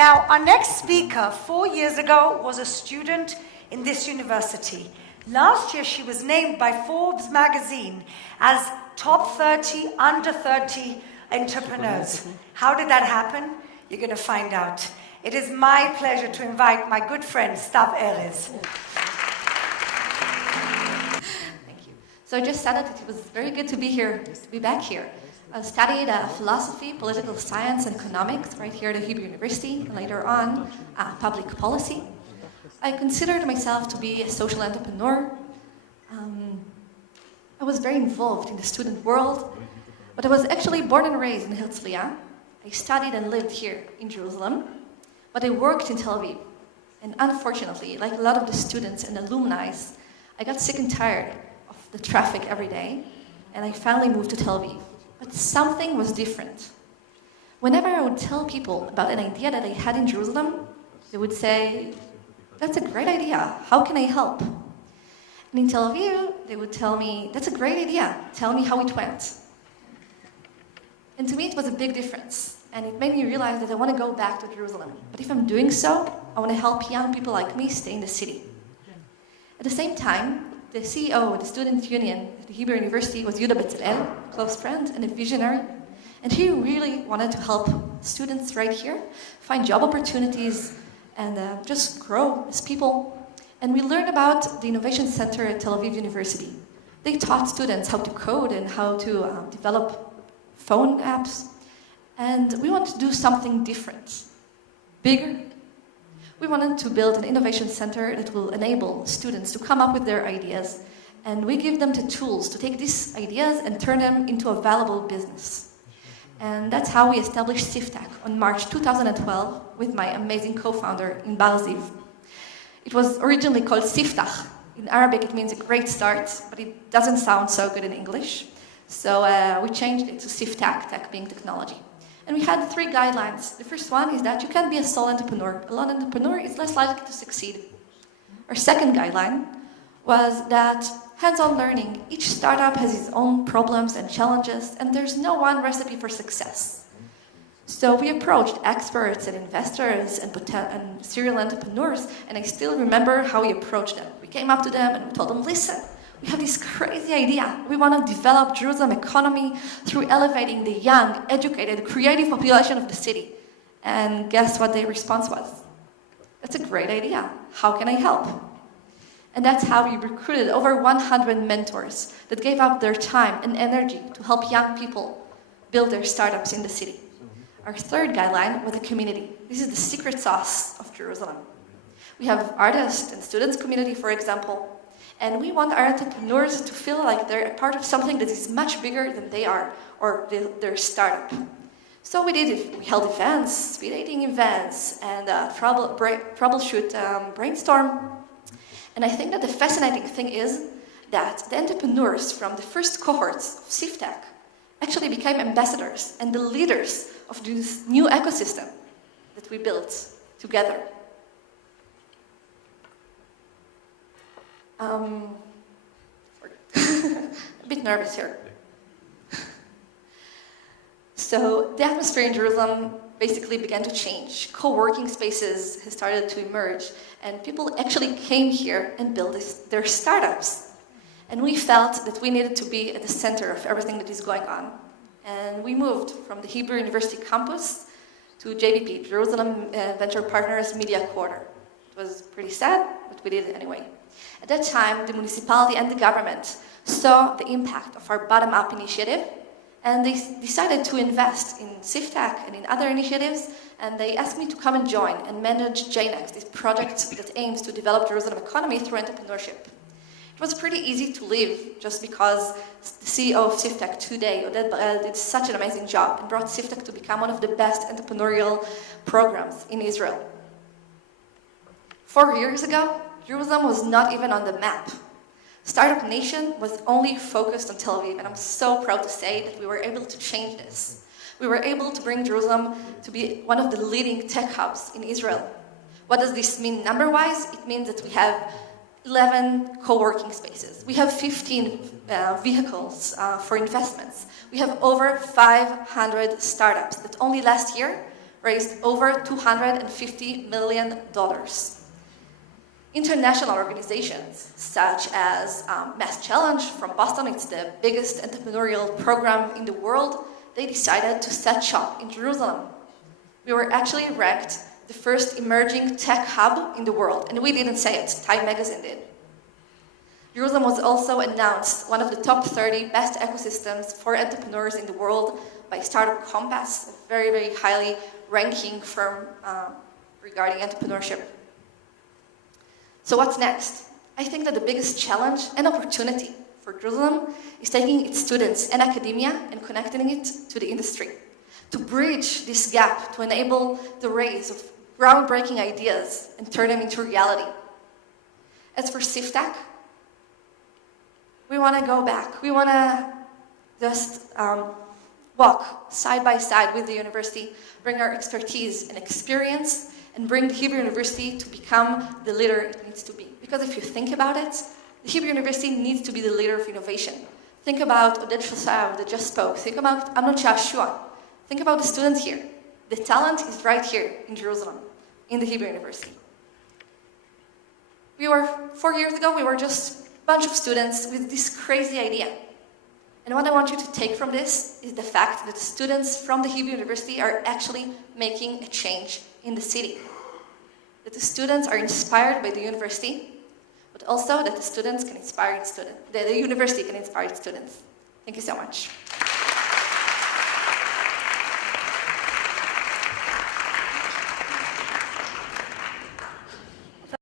Now, our next speaker 4 years ago was a student in this university. Last year, she was named by Forbes magazine as top 30 under 30 entrepreneurs. How did that happen? You're going to find out. It is my pleasure to invite my good friend, Stav Erez. Thank you. So I just said that it was very good to be here, to be back here. I studied philosophy, political science, and economics right here at the HUJI University, and later on, public policy. I considered myself to be a social entrepreneur. I was very involved in the student world, but I was actually born and raised in Herzliya. I studied and lived here in Jerusalem, but I worked in Tel Aviv. And unfortunately, like a lot of the students and alumni, I got sick and tired of the traffic every day, and I finally moved to Tel Aviv. But something was different. Whenever I would tell people about an idea that I had in Jerusalem, they would say, "That's a great idea. How can I help?" And in Tel Aviv, they would tell me, "That's a great idea. Tell me how it went." And to me, it was a big difference. And it made me realize that I want to go back to Jerusalem. But if I'm doing so, I want to help young people like me stay in the city. At the same time, the CEO of the student union at the Hebrew University was Yehuda Bezalel, a close friend and a visionary. And he really wanted to help students right here find job opportunities and just grow as people. And we learned about the Innovation Center at Tel Aviv University. They taught students how to code and how to develop phone apps. And we wanted to do something different, bigger. We wanted to build an innovation center that will enable students to come up with their ideas, and we give them the tools to take these ideas and turn them into a valuable business. And that's how we established SifTech on March 2012 with my amazing co-founder in Bar Ziv. It was originally called SifTech. In Arabic it means a great start, but it doesn't sound so good in English. So we changed it to SifTech, tech being technology. And we had 3 guidelines. The first one is that you can't be a sole entrepreneur. A lone entrepreneur is less likely to succeed. Our second guideline was that hands-on learning. Each startup has its own problems and challenges, and there's no one recipe for success. So we approached experts and investors and serial entrepreneurs, and I still remember how we approached them. We came up to them and we told them, "Listen, we have this crazy idea. We want to develop Jerusalem economy through elevating the young, educated, creative population of the city." And guess what their response was? "That's a great idea. How can I help?" And that's how we recruited over 100 mentors that gave up their time and energy to help young people build their startups in the city. Our third guideline was the community. This is the secret sauce of Jerusalem. We have artists and students community, for example. And we want our entrepreneurs to feel like they're a part of something that is much bigger than they are, or their startup. So we did it. We held events, speed dating events, and troubleshoot brainstorm. And I think that the fascinating thing is that the entrepreneurs from the first cohorts of SifTech actually became ambassadors and the leaders of this new ecosystem that we built together. A bit nervous here. So the atmosphere in Jerusalem basically began to change. Co-working spaces have started to emerge, and people actually came here and built their startups. And we felt that we needed to be at the center of everything that is going on. And we moved from the Hebrew University campus to JVP, Jerusalem Venture Partners Media Quarter. It was pretty sad, but we did it anyway. At that time, the municipality and the government saw the impact of our bottom-up initiative, and they decided to invest in SifTech and in other initiatives, and they asked me to come and join and manage Jnext, this project that aims to develop Jerusalem economy through entrepreneurship. It was pretty easy to leave just because the CEO of SifTech today, Oded Barel, did such an amazing job and brought SifTech to become one of the best entrepreneurial programs in Israel. 4 years ago, Jerusalem was not even on the map. Startup Nation was only focused on Tel Aviv, and I'm so proud to say that we were able to change this. We were able to bring Jerusalem to be one of the leading tech hubs in Israel. What does this mean number-wise? It means that we have 11 co-working spaces. We have 15 vehicles for investments. We have over 500 startups that only last year raised over $250 million. International organizations such as Mass Challenge from Boston, it's the biggest entrepreneurial program in the world, they decided to set shop in Jerusalem. We were actually ranked the first emerging tech hub in the world, and we didn't say it, Time magazine did. Jerusalem was also announced one of the top 30 best ecosystems for entrepreneurs in the world by Startup Compass, a very, very highly ranking firm regarding entrepreneurship. So what's next? I think that the biggest challenge and opportunity for Jerusalem is taking its students and academia and connecting it to the industry, to bridge this gap, to enable the rise of groundbreaking ideas and turn them into reality. As for SifTech, we want to go back. We want to just walk side by side with the university, bring our expertise and experience, and bring the Hebrew University to become the leader it needs to be. Because if you think about it, the Hebrew University needs to be the leader of innovation. Think about Oded Shoshav that just spoke. Think about Amnon Shashua. Think about the students here. The talent is right here in Jerusalem, in the Hebrew University. 4 years ago, we were just a bunch of students with this crazy idea. And what I want you to take from this is the fact that the students from the Hebrew University are actually making a change in the city. That the students are inspired by the university, but also that the students can inspire the university can inspire its students. Thank you so much.